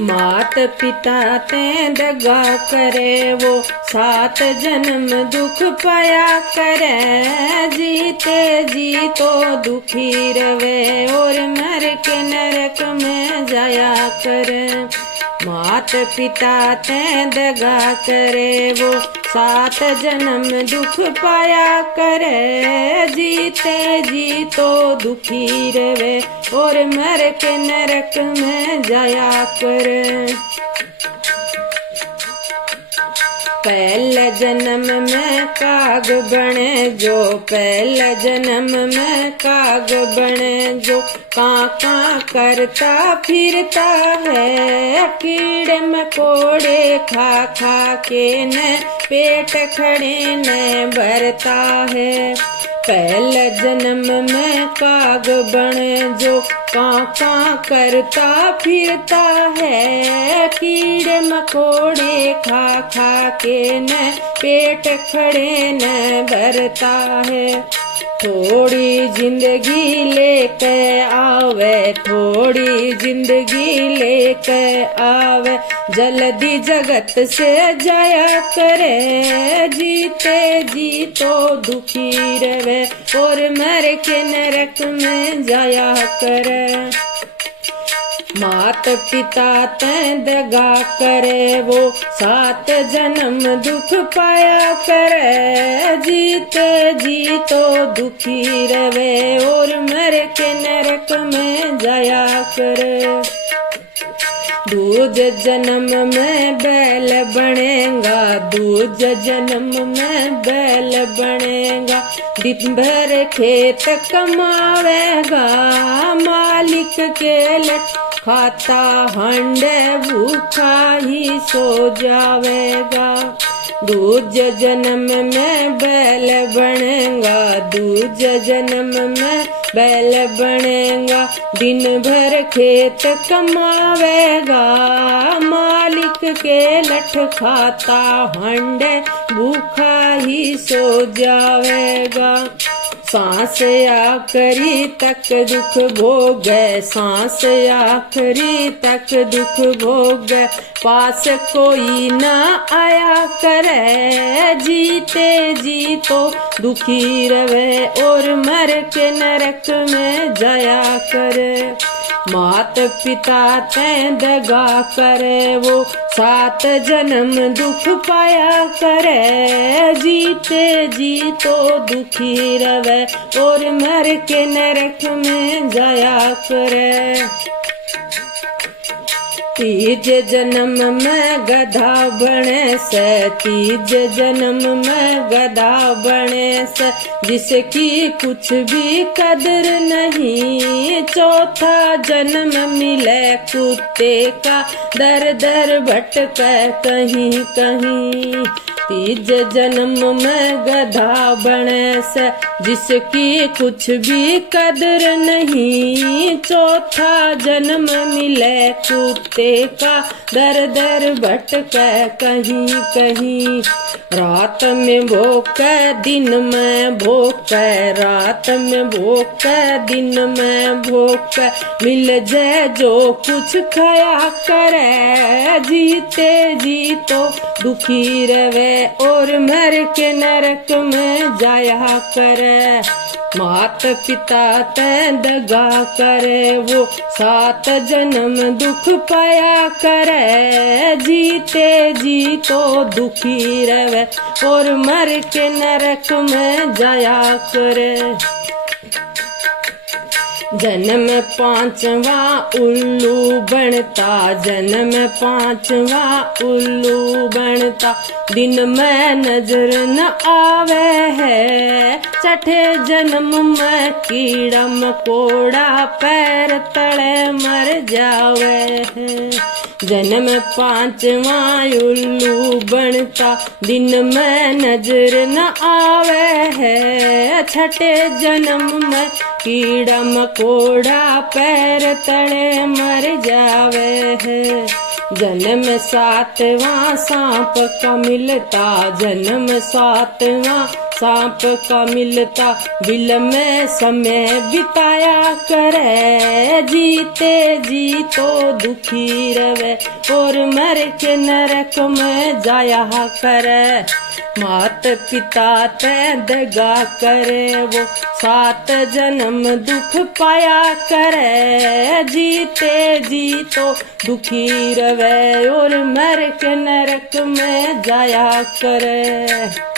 मात पिता ते दगा करे वो 7 जन्म दुख पाया करे। जीते जी तो दुखी रवे और मर के नरक में जाया करे। मात पिता ते दगा करे वो 7 जन्म दुख पाया करे। जीते जी तो दुखी रवे और मर के नरक में जाया करे। पहले जन्म में काग बने जो, पहले जन्म में काग बने जो, कां करता फिरता है। कीड़े मकोड़े खा खा के न पेट खड़े न भरता है। पहले जन्म में काग बने जो, कां करता फिरता है। कीड़े मकोड़े खा खा के न पेट खड़े न भरता है। थोड़ी जिंदगी लेके आवे, थोड़ी जिंदगी लेके आवे, जल्दी जगत से जाया करे। जीते जी तो दुखी रवे और मर के नरक में जाया करे। मात पिता ते दगा करे वो 7 जन्म दुख पाया करे। जीते जी तो दुखी रवे और मर के नरक में जाया करे। दूज जन्म में बैल बनेगा, दूज जन्म में बैल बनेगा, दिन भर खेत कमावेगा। मालिक के लट खाता हंडे भूखा ही सो जावेगा। दूज जन्म में बैल बनेगा, दूज जन्म में बैल बनेगा, दिन भर खेत कमावेगा। मालिक के लठ खाता हंडे भूखा ही सो जावेगा। सांस आखरी तक दुख भोगे, सांस आखरी तक दुख भोगे, पास कोई ना आया करे। जीते जी तो दुखी रवे और मर के नरक में जाया करे। मात पिता ते दगा करे वो 7 जन्म दुख पाया करे। जीते जी तो दुखी रवे और मर के नरक में जाया करे। तीज जन्म में गधा बने से, तीज जन्म में गधा बने से, जिसकी कुछ भी कदर नहीं। चौथा जन्म मिले कुत्ते का, दर दर भटके कहीं कहीं। तीज जन्म में गधा बने से, जिसकी कुछ भी कदर नहीं। चौथा जन्म मिले कुत्ते का, दर दर भटके कहीं कहीं। रात में भोके दिन में भोके, रात में भोके दिन में भोके, मिल जाए जो कुछ खाया करे। जीते जी तो दुखी रवे और मर के नरक में जाया करे। मात पिता ते दगा करे वो 7 जन्म दुख पाया करे। जीते जी तो दुखी रवे और मर के नरक में जाया करे। जन्म 5वां उल्लू बनता, जन्म 5वां उल्लू बनता, दिन में नजर न आवे है। छठे जन्म में कीड़ा मकोड़ा पैर तले मर जावे है। जन्म 5वां उल्लू बनता, दिन में नजर न आवे है। छठे जन्म में कीड़ा मकोड़ा पैर तले मर जावे है। जन्म 7वां सांप का मिलता, जन्म 7वां सांप का मिलता बिल में समय बिताया करे, जीते जी तो दुखी रवे और मर के नरक में जाया करे। मात पिता ते दगा करे वो 7 जन्म दुख पाया करे, जीते जी तो दुखी रवे और मर के नरक में जाया करे।